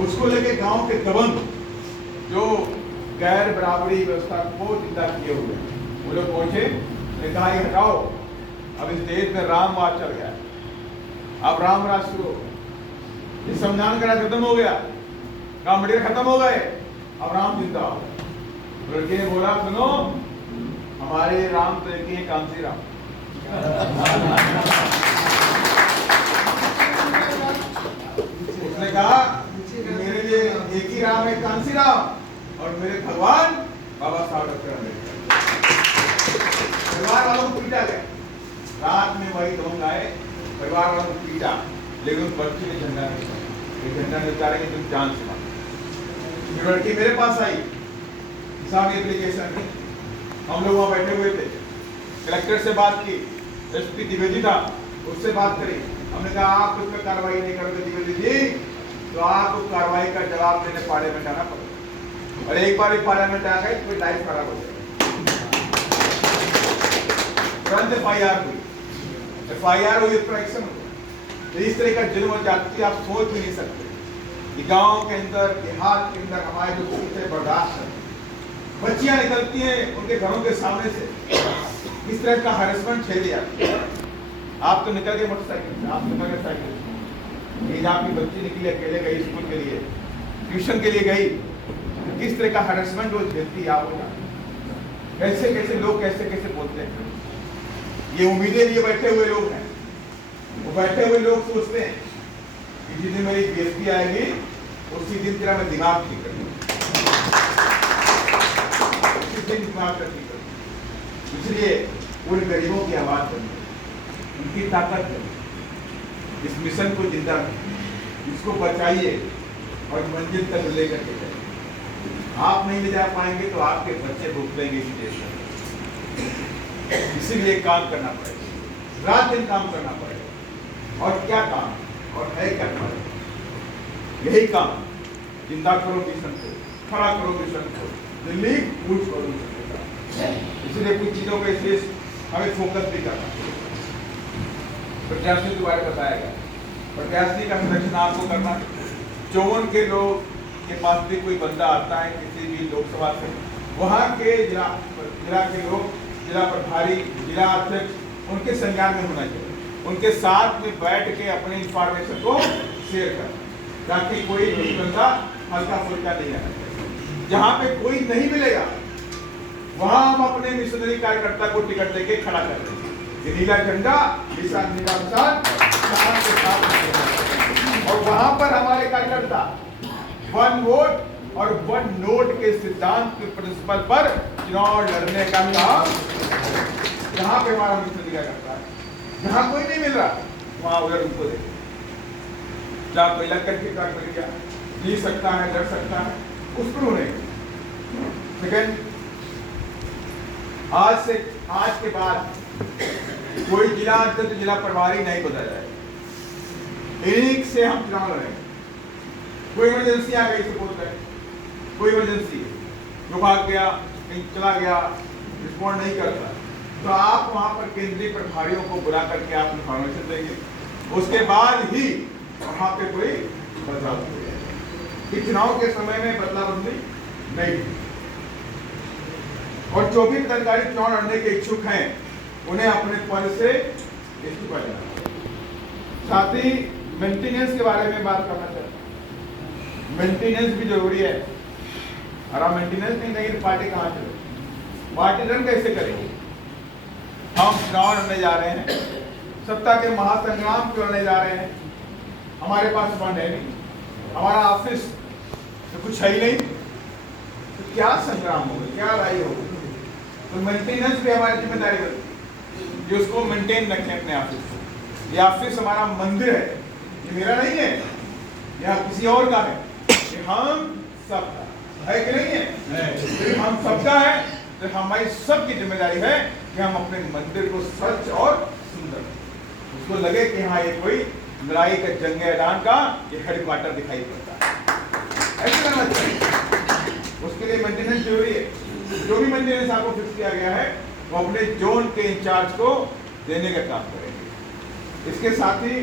उसको लेके गांव के दबंग जो गैर बराबरी व्यवस्था को जिंदा किए हुए वो लोग पहुंचे, ने कहा ये हटाओ, अब इस देश में रामवाद चल गया, अब राम राज शुरू हो गया, ये संविधान का राज खत्म हो गया, राम मंदिर खत्म हो गए, अब राम जिंदा हो गया। लड़के ने बोला सुनो, हमारे राम तो एक ही कांसी राम। उसने कहा कि मेरे लिए एक ही राम है, कांसी राम, और मेरे भगवान बाबा साहब डॉक्टर अम्बेडकर। परिवार वालों को पीटा गया, रात में वही दंग आए, परिवार वालों को पीटा, लेकिन उस बच्चे ने झंडा नहीं, झंडा नहीं उतारेंगे तुम जान से। लड़की मेरे पास आई, साहब एप्लीकेशन, हम लोग वहाँ बैठे हुए थे, कलेक्टर से बात की, एसपी द्विवेदी था, उससे बात करी, हमने कहा आप उस पर कार्रवाई नहीं करोगे द्विवेदी जी तो आपको कार्रवाई का जवाब देने पार्लियामेंट आना पड़ेगा, और एक बार पार्लियामेंट आ गए तो लाइफ खराब हो जाएगी। तुरंत FIR हुई, एक्शन हुआ। तो इस तरह का जुल्म और जाति आप सोच भी नहीं सकते। कि गांव के अंदर, देहात के अंदर हमारे जो बच्चे बर्दाश्त है, बच्चियां निकलती हैं उनके घरों के सामने से, इस तरह का हरेसमेंट झेल लिया। आप तो निकल गए मोटरसाइकिल से, आप निकल गए साइकिल से, ये आपकी बच्ची निकली अकेले गई स्कूल के लिए, ट्यूशन के लिए गई, किस तरह का हरेसमेंट वो झेलती है आप लोग। कैसे कैसे लोग कैसे कैसे बोलते हैं। ये उम्मीदें लिए बैठे हुए लोग हैं। वो बैठे हुए लोग सोचते हैं कि जिस दिन मेरी बेइज्जती आएगी उसी दिन तेरा मैं दिमाग ठीक कर दूंगा, उसी दिन दिमाग का ठीक कर दूंगा। इसलिए उन गरीबों की आवाज करनी, उनकी ताकत है, इस मिशन को जिंदा रखिए, इसको बचाइए और मंजिल तक लेकर के जाइए। आप नहीं ले जा पाएंगे तो आपके बच्चे भूख लेंगे इस देश में। इसीलिए काम करना पड़ेगा, रात दिन काम करना पड़ेगा। और क्या काम, और है क्या काम? यही काम, जिंदा करो मिशन को, खड़ा करो मिशन को, दिल्ली कूच करो मिशन को। इसलिए कुछ चीजों पे इसलिए हमें फोकस भी करना। प्रत्याशी के बारे में बताया गया, प्रत्याशी का संरक्षण आपको करना। चौवन के लोग के पास भी कोई बंदा आता है किसी भी लोकसभा से, वहाँ के जिला के लोग, जिला प्रभारी, जिला अध्यक्ष, उनके संज्ञान में होना चाहिए। उनके साथ में बैठ के अपने इंफॉर्मेशन को शेयर करें, ताकि कोई भी बंदा हल्का फुल्का नहीं आना चाहिए। जहाँ पे कोई नहीं मिलेगा वहाँ हम अपने मिशनरी कार्यकर्ता को टिकट देके खड़ा कर देंगे। ये नीला झंडा, निशान नीला निशान के साथ, और वहाँ पर हमारे कार्यकर्ता 1 वोट और 1 नोट के सिद्धांत के प्रिंसिपल पर चुनाव लड़ने का काम जहां पे हमारा मिशन दिया करता है। जहां कोई नहीं मिल रहा वहां उधर उनको दे, जहां कोई लग करके काम कर गया, जी सकता है, लड़ सकता है, उसको उन्हें। सेकंड, आज के बाद कोई जिला अध्यक्ष, जिला प्रभारी नहीं बदला जाए। एक से हम चुनाव लड़ेंगे। कोई इमरजेंसी आ गई तो बोल रहे, कोई इमरजेंसी जो भाग गया, कहीं चला गया, रिस्पॉन्ड नहीं करता, तो आप वहां पर केंद्रीय प्रभारियों को बुला करके आप इंफॉर्मेशन देंगे। उसके बाद ही वहां पे कोई बदलाव होगा। चुनाव के समय में बदलावबंदी नहीं हुई। और जो भी पदाधिकारी चुनाव लड़ने के इच्छुक हैं उन्हें अपने पद से इस्तीफा देना। साथ ही मेंटेनेंस के बारे में बात करना चाहता हूं। मेंटेनेंस भी जरूरी है। अगर मेंटेनेंस नहीं तो पार्टी कहाँ चले, पार्टी रन कैसे करेगी? हम चुनाव लड़ने जा रहे हैं, सत्ता के महासंग्राम को लड़ने जा रहे हैं, हमारे पास फंड है नहीं, हमारा ऑफिस तो कुछ है ही नहीं, तो क्या संग्राम होगा, क्या लड़ाई होगी? तो मेंटेनेंस भी हमारी जिम्मेदारी बनती है कि उसको मेंटेन रखें अपने ऑफिस को। ये ऑफिस हमारा मंदिर है, ये मेरा नहीं है, यह किसी और का है, ये हम सबका है कि नहीं है? हम सबका है, तो हमारी सबकी जिम्मेदारी है कि हम अपने मंदिर को स्वच्छ और सुंदर, उसको लगे कि हाँ ये कोई लड़ाई का जंग मैदान का ये हेडक्वार्टर दिखाई पड़ता है। ऐसे करना चाहिए। उसके लिए मेंटेनेंस जरूरी है। जो भी मेंटेनेंस आपको फिक्स किया गया है वो अपने जोन के इंचार्ज को देने का काम करेंगे। इसके साथ ही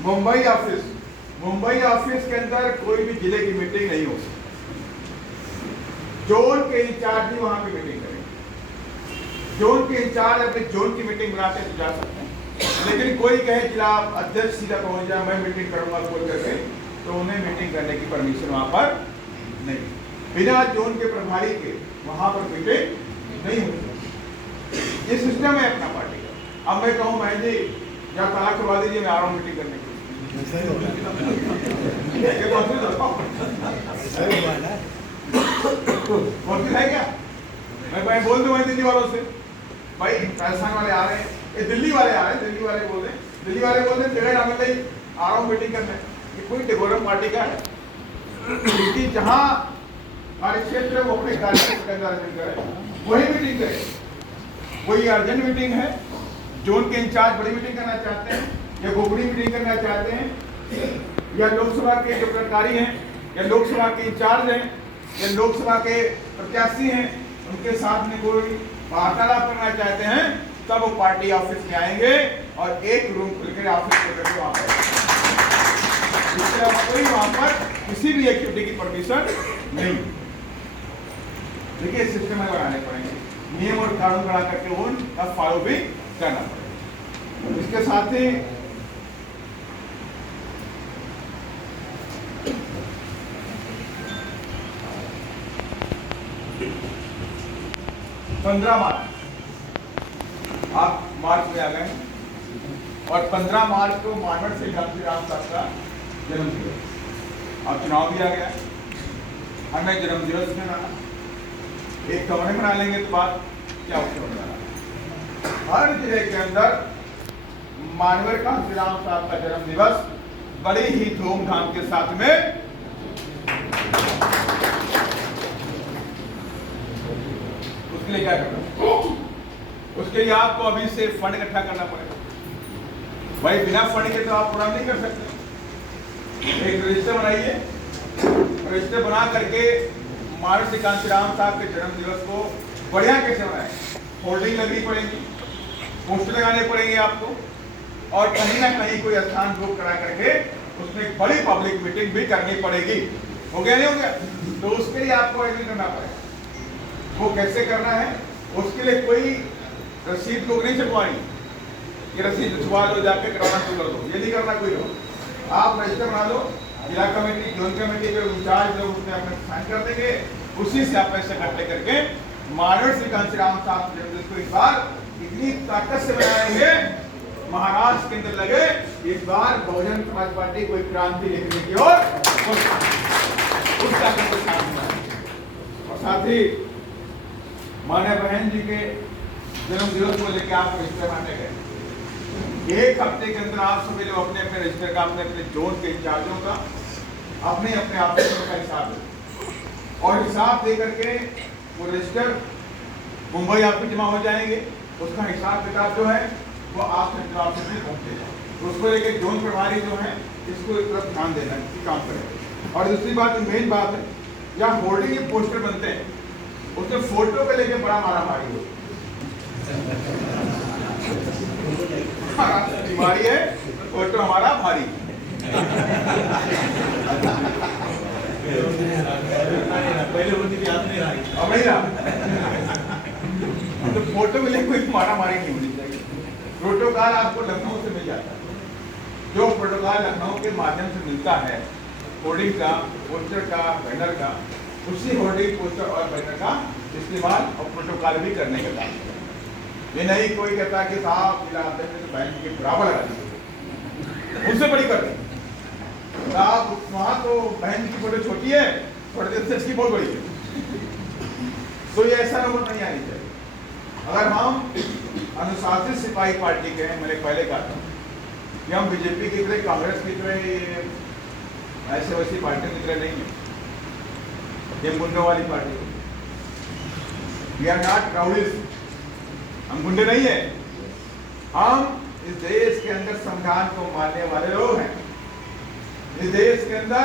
मुंबई ऑफिस के अंदर कोई भी जिले की मीटिंग नहीं हो सकती। जोन के इंचार्ज भी वहां पे मीटिंग करेंगे। जोन के इंचार्ज अपने जोन की मीटिंग बनाते तो जा सकते हैं, लेकिन कोई कहे जिला अध्यक्ष सीधा पहुंच जाए मैं मीटिंग करूंगा बोल करके, तो उन्हें मीटिंग करने की परमिशन वहां पर नहीं। बिना जोन के प्रभारी के वहां पर मीटिंग नहीं होती। ये सिस्टम है अपना पार्टी का। अब मैं कहूँ मैं जी या तलाक करवा दीजिए, मैं आ रहा हूँ मीटिंग करने के है क्या? मैं बोल दूं दिल्ली वालों से, भाई राजस्थान वाले आ रहे हैं, ये दिल्ली वाले आ रहे हैं, दिल्ली वाले बोल रहे हैं जगह डालने लिए आ रहा हूँ मीटिंग करने। ये कोई टेगोरम पार्टी का है? क्योंकि जहाँ हमारे क्षेत्र वो अपने कार्यक्रम का आयोजन करे वही मीटिंग करे। कोई अर्जेंट मीटिंग है, जोन के इंचार्ज बड़ी मीटिंग करना चाहते हैं या गोपनीय मीटिंग करना चाहते हैं, या लोकसभा के जो प्रभारी हैं या लोकसभा के इंचार्ज हैं या लोकसभा के प्रत्याशी हैं, उनके साथ में कोई वार्तालाप करना चाहते हैं, तब वो पार्टी ऑफिस में आएंगे और एक रूम खुलकर ऑफिस में वहां पर कोई वहां पर किसी भी एक्टिविटी की परमिशन नहीं। देखिए सिस्टम में बनाने पड़ेंगे, नियम और कानून बना करके उनका फॉलो भी करना पड़ेगा। इसके साथ ही 15 मार्च आप मार्च में आ गए और 15 मार्च को मानव से राम साहब का जन्म दिवस, अब चुनाव भी आ गया, हमें जन्म दिवस मनाना, एक कमरे मना लेंगे तो बात क्या होगी मनाना। हर जिले के अंदर मानवर कांसी राम साहब का जन्म दिवस बड़ी ही धूमधाम के साथ में उसके लिए क्या करना, उसके लिए आपको अभी से फंड इकट्ठा करना पड़ेगा। भाई बिना फंड के तो आप प्रोग्राम नहीं कर सकते। एक रजिस्टर बनाइए, रजिस्टर बना करके महाराज कांसी राम साहब के जन्म दिवस को बढ़िया कैसे बनाए, होल्डिंग लगनी पड़ेगी, पोस्टर लगाने पड़ेंगे आपको, और कहीं ना कहीं कोई स्थान बुक करा करके उसमें एक बड़ी पब्लिक मीटिंग भी करनी पड़ेगी। हो गया नहीं हो गया? तो उसके लिए आपको आयोजन करना पड़ेगा। वो कैसे करना है, उसके लिए कोई रसीद लोग नहीं छपवानी, ये रसीद छपवा लो जाके कराना शुरू कर दो, ये नहीं करना कोई लोग। आप रजिस्टर बना लो, जिला कमेटी जोन कमेटी के इंचार्ज लोग उसमें अपने साइन कर देंगे, उसी से आप पैसे इकट्ठे करके मानव श्री कांसी राम साहब को इस बार इतनी ताकत से बनाएंगे, महाराष्ट्र के अंदर लगे इस बार बहुजन समाज पार्टी कोई क्रांति लिखने की ओर उस ताकत के साथ में। और साथ ही मान्य बहन जी के जन्म दिवस को लेकर आप रजिस्टर बनाने गए, एक हफ्ते के अंदर आप सभी लोग अपने अपने रजिस्टर का, अपने अपने जोन के इंचार्जों का, अपने अपने ऑफिसरों का हिसाब दें और हिसाब दे करके वो रजिस्टर मुंबई आपको जमा हो जाएंगे। उसका हिसाब किताब जो है वो आप सेंट्रल ऑफिस में पहुंचेगा, तो उसको लेकर जोन प्रभारी जो है इसको एक तरफ ध्यान देना, इसी काम करें। और दूसरी बात, मेन बात है, जहाँ होर्डिंग के पोस्टर बनते हैं उसमें फोटो को लेके बड़ा मारामारी हो, बीमारी है, फोटो हमारा भारी। पहले होती थी, याद नहीं रहा, अब नहीं रहा। तो फोटो के लिए कोई मारामारी नहीं होनी चाहिए। प्रोटोकॉल आपको लखनऊ से मिल जाता है, जो प्रोटोकॉल लखनऊ के माध्यम से मिलता है, होर्डिंग का, पोस्टर का, बैनर का, उसी होर्डिंग, पोस्टर और बैनर का इस्तेमाल और प्रोटोकॉल भी करने के बाद ये नहीं कोई कहता कि साहब जिला अध्यक्ष तो बैंक के बराबर लगा दीजिए, उनसे बड़ी कर दी साहब, वहाँ तो बहन की फोटो छोटी है, थोड़े दिन से इसकी बहुत बड़ी है। तो ये ऐसा नंबर नहीं आनी चाहिए। अगर हम अनुशासित सिपाही पार्टी के हैं, मैंने पहले कहा था कि हम बीजेपी की तरह, कांग्रेस की तरह ऐसे वैसी पार्टी की तरह नहीं है, ये गुंडों वाली पार्टी है। वी आर नॉट राउडीज, हम गुंडे नहीं है, हम इस देश के अंदर संविधान को मानने वाले लोग हैं, इस देश के अंदर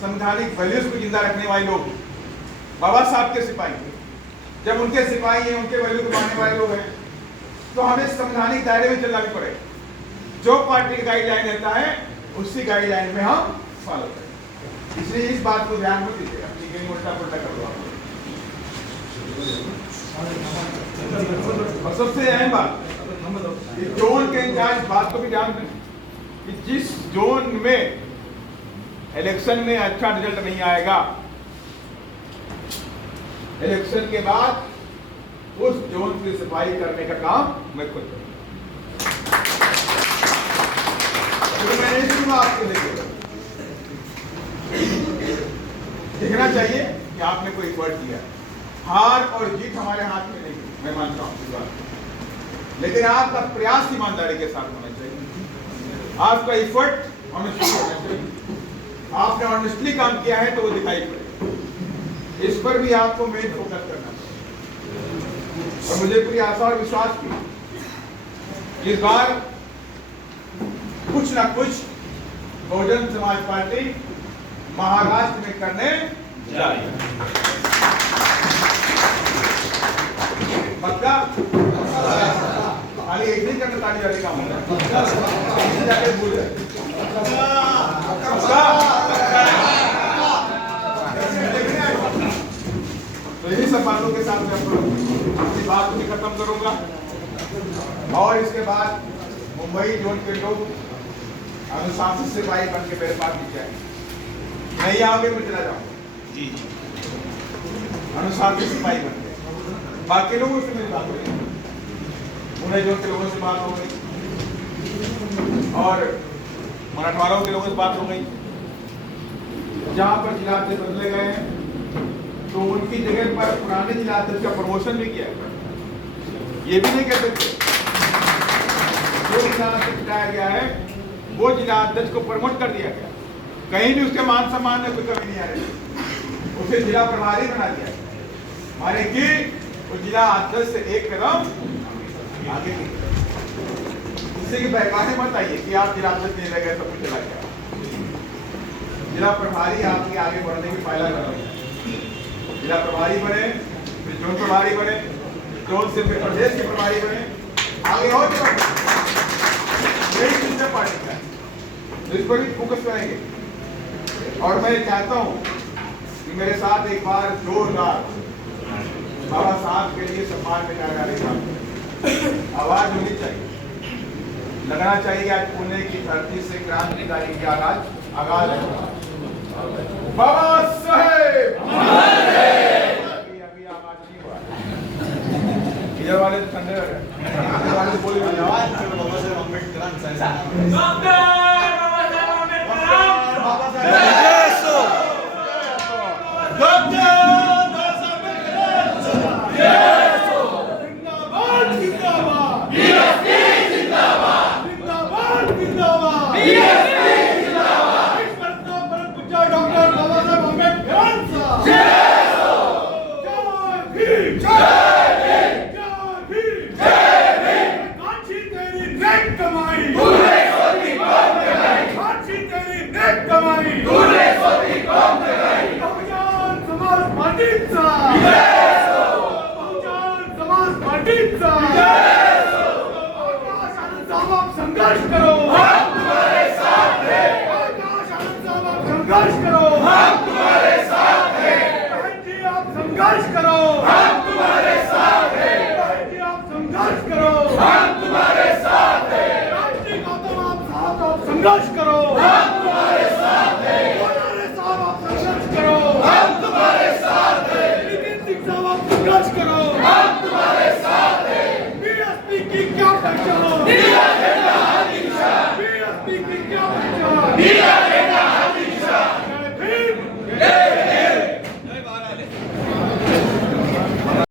संवैधानिक वैल्यूज को जिंदा रखने वाले लोग, बाबा साहब के सिपाही। जब उनके सिपाही हैं, उनके वैल्यू को मानने वाले लोग हैं, तो हमें संवैधानिक दायरे में चलना भी पड़ेगा। जो पार्टी का गाइडलाइन रहता है उसी गाइडलाइन में हम फॉलो करें। इसलिए इस बात को ध्यान में दीजिएगा, ठीक है, मोटा मोटा कर दो आप। और सबसे अहम बात, जोन के इंचार्ज बात को भी ध्यान दें कि जिस जोन में इलेक्शन में अच्छा रिजल्ट नहीं आएगा, इलेक्शन के बाद उस जोन की सफाई करने का काम मैं खुद करूंगा। तो मैं नहीं सुनूंगा आपको, देखना चाहिए कि आपने कोई एफर्ट किया। हार और जीत हमारे हाथ में नहीं, मैं मानता हूं इस बात, लेकिन आपका प्रयास ईमानदारी के साथ होना चाहिए, आपका एफर्ट ऑनेस्टली होना चाहिए। आपने ऑनेस्टली काम किया है तो वो दिखाई पड़े, इस पर भी आपको मेन फोकस करना चाहिए। और मुझे पूरी आशा और विश्वास की इस बार कुछ ना कुछ बहुजन समाज पार्टी महाराष्ट्र में करने जा रही है। पक्का? खाली एक नहीं करना, ताली वाली काम होगा, जाके भूल जाए। सब बातों के साथ मैं अपनी बात को खत्म करूंगा। और इसके बाद मुंबई जोन के लोग अनुशासित सिपाही बन के मेरे पास नीचे आए, नहीं आओगे मैं चला जाऊंगा जी अनुशासित सिपाही बन के। बाकी लोगों से मेरी बात हो गई, पुणे जोन के लोगों से बात हो गई और मराठवाड़ों के लोगों से बात हो गई। जहां पर जिलाध्यक्ष बदले गए हैं तो उनकी जगह पर पुराने जिलाध्यक्ष का प्रमोशन भी किया है। ये भी नहीं कहते थे जो जिलाध्यक्ष बिठाया गया है वो जिलाध्यक्ष को प्रमोट कर दिया गया, कहीं भी उसके मान सम्मान में कोई कमी नहीं आ रही, उसे जिला प्रभारी बना दिया माने कि वो जिला अध्यक्ष से एक कदम आगे नहीं। इससे कि बहकाने मत आइए कि आप जिला अध्यक्ष नहीं रह गए सब कुछ चला गया। जिला प्रभारी आपके आगे बढ़ने की पहला कदम है। जिला प्रभारी बने, फिर जोन प्रभारी बने, जोन से फिर प्रदेश के प्रभारी बने, आगे और यही सिस्टम पार्टी का है, तो इस पर भी फोकस करेंगे। और मैं चाहता हूं कि मेरे साथ एक बार जोरदार बाबा साहब के लिए सम्मान में जाने आवाज होनी चाहिए, लगना चाहिए आज पुणे की धरती से क्रांतिकारी की आगाज है। बाबा साहेब अभी आवाज नहीं हुआ, इधर वाले तो ठंडे हो गए, इधर वाले बोले आवाज बाबा साहेब अम्बेडकर संघर्ष करो, हम तुम्हारे साथ हैं। आकाश आनंद साहब आप संघर्ष करो, हम तुम्हारे साथ हैं। बहन जी आप संघर्ष करो, हम तुम्हारे साथ हैं। बहन जी आप संघर्ष करो, हम तुम्हारे साथ हैं। राष्ट्रीय गौतम आप संघर्ष करो, हम तुम्हारे साथ हैं। साहब आप संघर्ष करो, हम तुम्हारे साथ हैं। नितिन सिंह साहब आप संघर्ष करो,